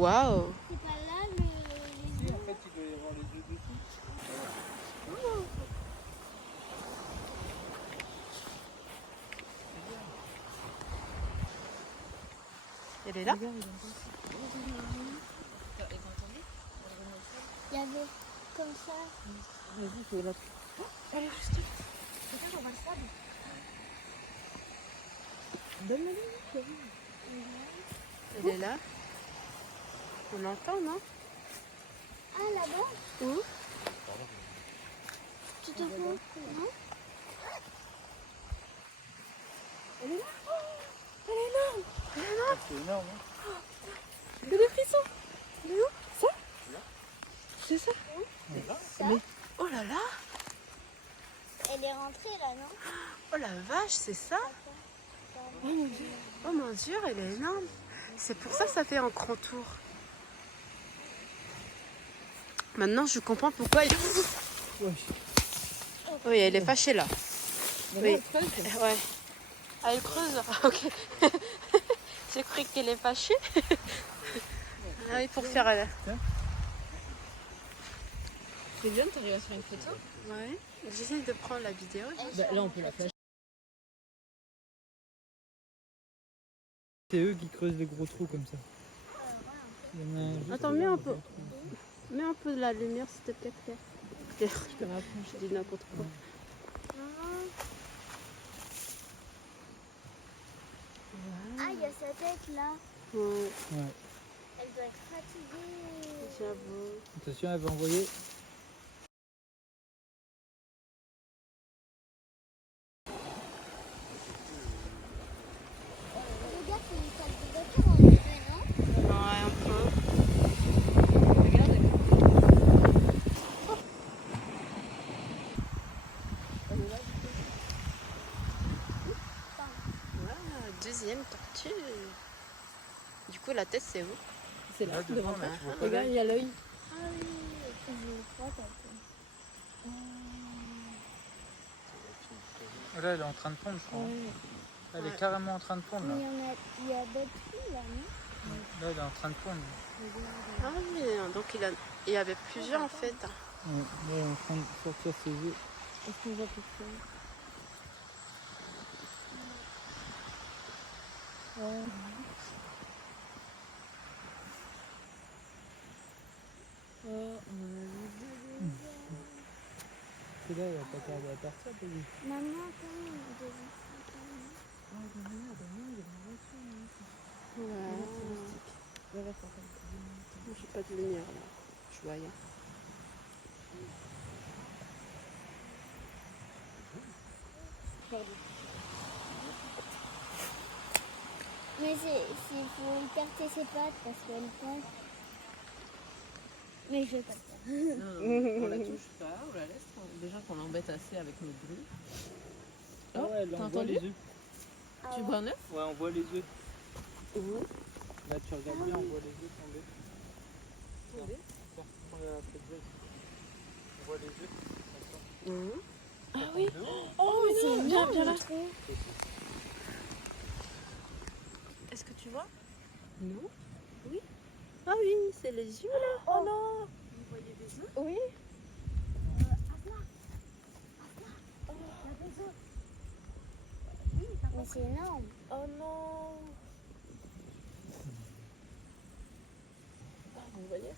Waouh. C'est pas là le... Si, en fait, il doit y avoir les œufs dessus. Elle est là? Il y avait comme ça. Vas-y, fais la... Elle est juste là. Regarde, on va le sable. Donne-la-lui, chérie. Elle est là. On l'entend, non? Ah, là-bas? Où? Tu te fous? Non? Elle est là. Elle est énorme. Elle est énorme. C'est énorme, hein. J'ai des frissons. Elle est où? Ça? C'est ça? Ça? Mais... Oh là là. Elle est rentrée là, non? Oh la vache, c'est ça? Oh mon Dieu. Oh mon Dieu, elle est énorme. C'est pour ça que ça fait un grand tour. Maintenant, je comprends pourquoi il... Oui, elle est fâchée là. Oui. Ouais. Ah, elle creuse. Ok. J'ai cru qu'elle est fâchée. Ah oui, pour faire... C'est bien, t'arrives à faire une photo? Ouais. J'essaie de prendre la vidéo. Bah, là, on peut la flasher. C'est eux qui creusent les gros trous comme ça. Il y en a un juste Attends, là, mets un là. peu. Mets un peu de la lumière, s'il te plaît, Claire. Claire, je te rapproche, je dis n'importe quoi. Ah, il y a sa tête là. Ouais, Elle doit être fatiguée. j'avoue. Attention, elle va envoyer. Regarde, c'est une salle de voiture en vrai, non? Ouais, un peu. Regarde. Deuxième tortue. Du coup, la tête, c'est où? C'est là, Là, devant devant, toi. là, tu vois pas Regarde, il y a l'œil. Ah oui, je crois qu'elle Là, elle est en train de pondre, je crois. Elle est Ouais. carrément en train de pondre, Mais là. il y a d'autres filles là, non? Là, elle est en train de pondre. Ah oui, donc il y avait plusieurs en fait. Ouais, là, elle est en train de sortir ses œufs. Est-ce qu'on voit quelque chose? Ouais. Oh, on a C'est là, elle va pas tarder à partir, t'as vu. Maman, attends, on devait... Oh, regarde, non, il y a une voiture. Ouais. Là, là, faut J'ai pas de lumière là. Je vois rien. Mais il faut écarter ses pattes parce qu'elle passe. Mais je vais pas le faire. Non, on la touche pas, on la laisse. Déjà qu'on l'embête assez avec notre bruit. Ah ouais, là, t'as on voit entendu? les œufs. Tu vois un œuf? Ouais, on voit les œufs. Où? Là, tu regardes bien, on voit les œufs tomber. Tomber? Attends, prends la faiblesse. On voit les œufs. Ah oui. Attends. Oh, mais c'est bien, bien là. Est-ce que tu vois? Non. Ah oui, c'est les yeux là. Oh non. Vous voyez des yeux? Oui. Mais c'est énorme. Oh non. Ah, vous voyez?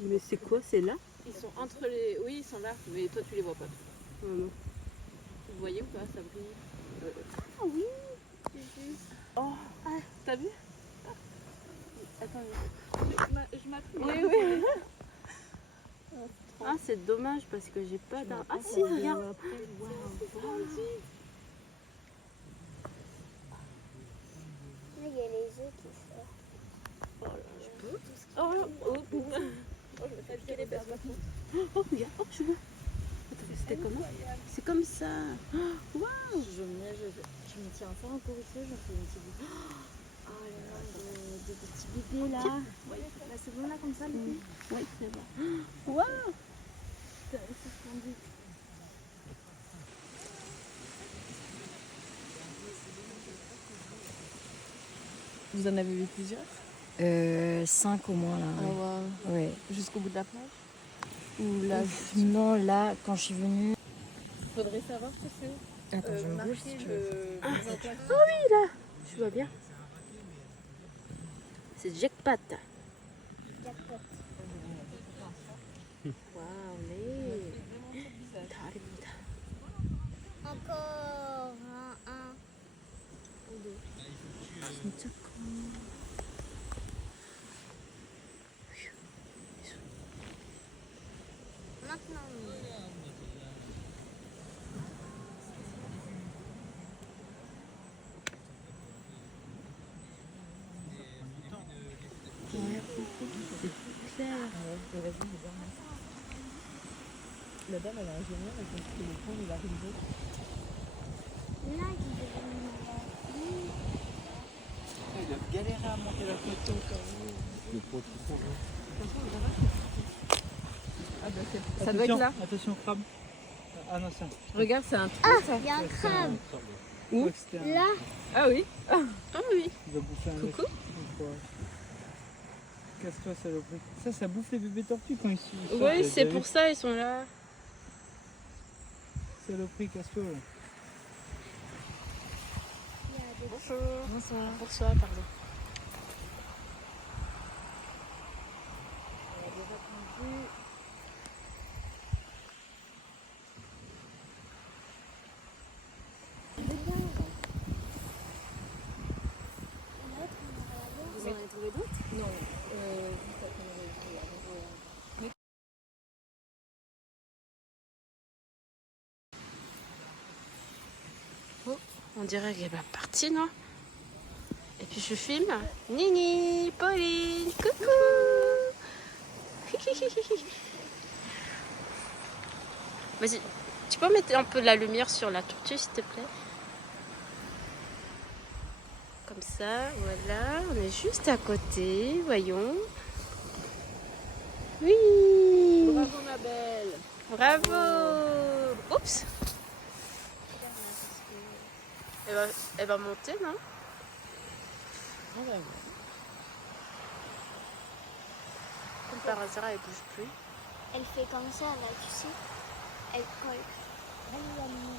Mais c'est quoi? C'est là? Ils sont entre les... Oui, ils sont là, mais toi tu les vois pas. Oh non. Vous voyez ou pas? Ça brille. Ah oui. Oh, Ah. t'as vu? Attends, je m'appuie. Oui, oui. Ah, c'est dommage parce que j'ai pas d'un. Ah si, regarde. Là, il y a les œufs qui sortent. Oh, oh, je me fais piquer les fesses maintenant. Oh, regarde. Oh, je vois. Attends, c'était comment? C'est comme ça. Waouh. Je me tiens ça encore ici, je fais une petite vidéo. Oh là là, des petits bébés là. Ouais. Là, c'est bon là comme ça, bébé. Oui, c'est bon. Waouh. C'est splendide. Vous en avez vu plusieurs? 5 au moins là. Ouais. Ouais. Jusqu'au bout de la plage? Ou là? Non, là, quand je suis venue. Faudrait savoir si c'est. Attends, je me bouge si tu veux. Tu vois bien? C'est jackpot. Jackpot. Waouh, Encore un. Ou deux. Maintenant. La dame, elle est ingénieure, elle construit le pont de la rive. Là, il devrait Il a galéré à monter la photo. Le pot trop gros. Ça doit être là. Attention, crabe. Ah non, ça. Regarde, c'est un trou, ça. il y a un crabe. Où? Là, Ah oui. Ah oui. Il va bouffer un Coucou. Casse-toi, saloperie. Ça bouffe les bébés tortues quand ils sont. Oui, c'est pour ça, ils sont là. Saloperie, casse-toi. Là. il y a des Bonjour. Bonsoir. Bonsoir, pardon. Vous en avez trouvé d'autres? Non. On dirait qu'elle est partie, non? Et puis je filme. Nini, Pauline, coucou. Vas-y, tu peux mettre un peu de la lumière sur la tortue, s'il te plaît? Comme ça, voilà. On est juste à côté, voyons. Oui. Bravo, ma belle. Bravo. Oups. Elle va monter, non? Comme par hasard, elle bouge plus. Elle fait comme ça, là, tu sais. Elle colle.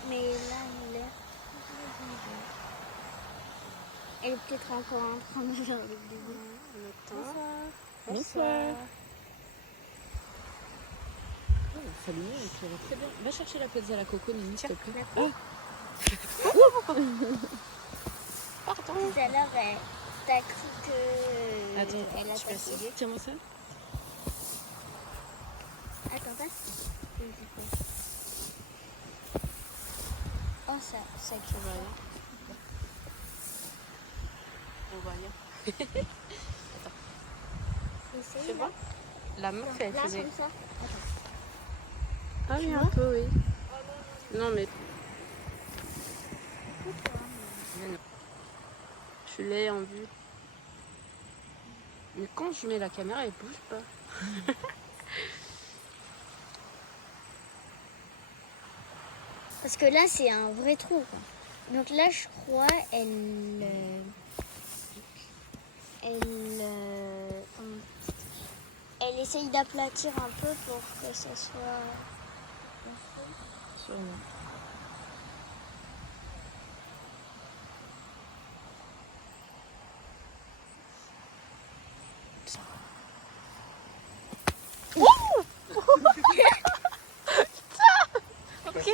Mais là, elle est. Elle est peut-être encore en train de faire le bébé. On attend. Bonsoir. Salut, tu vas très bien. Va chercher la pizza à la coco, Nini, s'il te plaît. Pardon. Tout à l'heure, t'as cru que. Attends, elle a tu peux passé. essayer. Tiens-moi ça. Attends, passe. Oh, ça On va rien. On va rien. essaye. C'est bon? La meuf, elle Là, faisait. comme ça. Ah oui, un peu, oui. Non, mais. Je l'ai en vue. Mais quand je mets la caméra, elle bouge pas. Parce que là, c'est un vrai trou, quoi. Donc là, je crois, elle essaye d'aplatir un peu pour que ça soit. Sûrement. Ok,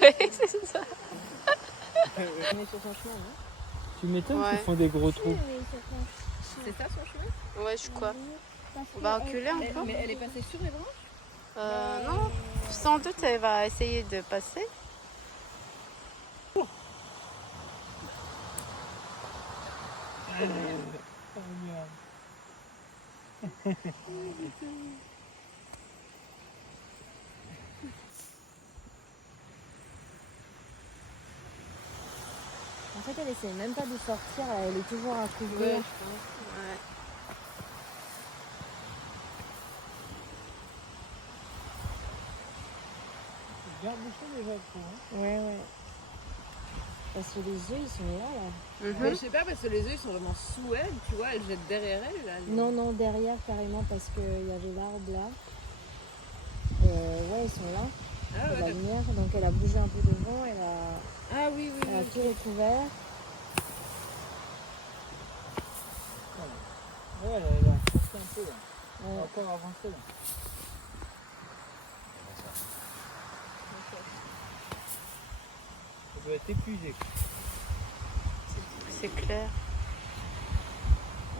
ouais, c'est ça. On est sur son chemin, non? Tu m'étonnes Ouais. qu'ils font des gros trous. C'est ça son chemin? Ouais, je crois. On va reculer un peu. Mais elle est passée sur les branches? Non, sans doute elle va essayer de passer. En fait, elle essaie même pas de sortir, elle est toujours à couvrir. Ouais, je pense. Ouais. Bien bouché déjà le trou. Hein. Ouais, ouais. Parce que les œufs, ils sont là. Mais Mhm. je sais pas, parce que les œufs ils sont vraiment sous elle, tu vois, elle jette derrière elle. Là, Non, non, derrière carrément, parce qu'il y avait l'arbre là. Ouais, ils sont là. Ah, Et la ouais, lumière, donc elle a bougé un peu devant, ah oui, oui, elle a oui. tout recouvert. Ouais, elle a avancé un peu là. Elle Ouais. a encore avancé là. Elle doit être épuisée. C'est clair.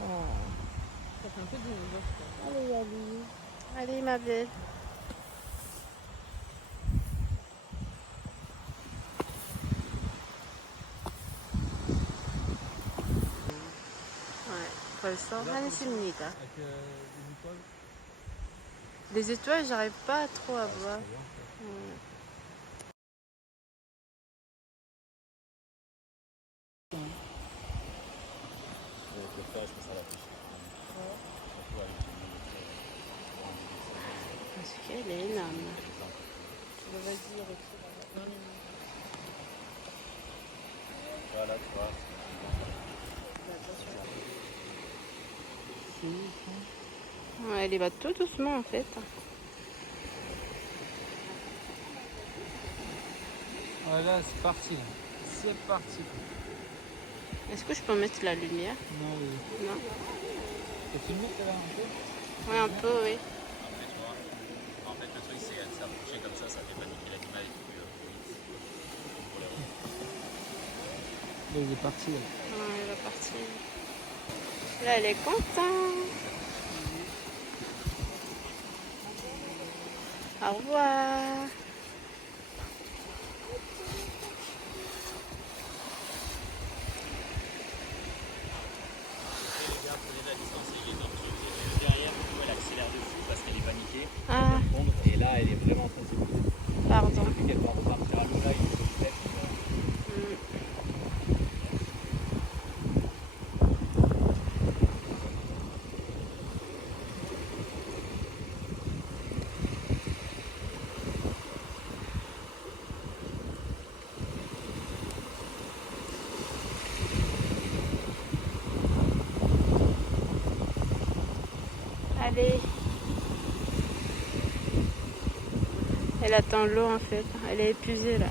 Oh. Ça fait un peu de Allez, Yali. Allez, ma belle. Ouais, 벌써 1시입니다. Avec des étoiles. Les étoiles, j'arrive pas trop à voir. Parce qu'elle est énorme. Voilà, tu vois. Ouais, elle y va tout doucement en fait. Voilà, c'est parti. Là. C'est parti. Est-ce que je peux mettre la lumière? Non, oui. Non. T'as filmé tout à l'heure un peu? Ouais, un peu, oui. Après, tu vois, en fait, le truc, c'est qu'elle s'est approchée comme ça fait paniquer l'animal et tout. Là, il est parti. Là. Ouais, elle va partir. Là, elle est contente. Au revoir. Déjà distancée, les tortues, et derrière, du coup, elle accélère de fou parce qu'elle est paniquée. Ah, Et là, elle est vraiment en train de se bouger. pardon. Depuis qu'elle va repartir à l'eau, là, il faut le faire. Allez. Elle attend l'eau en fait. Elle est épuisée là.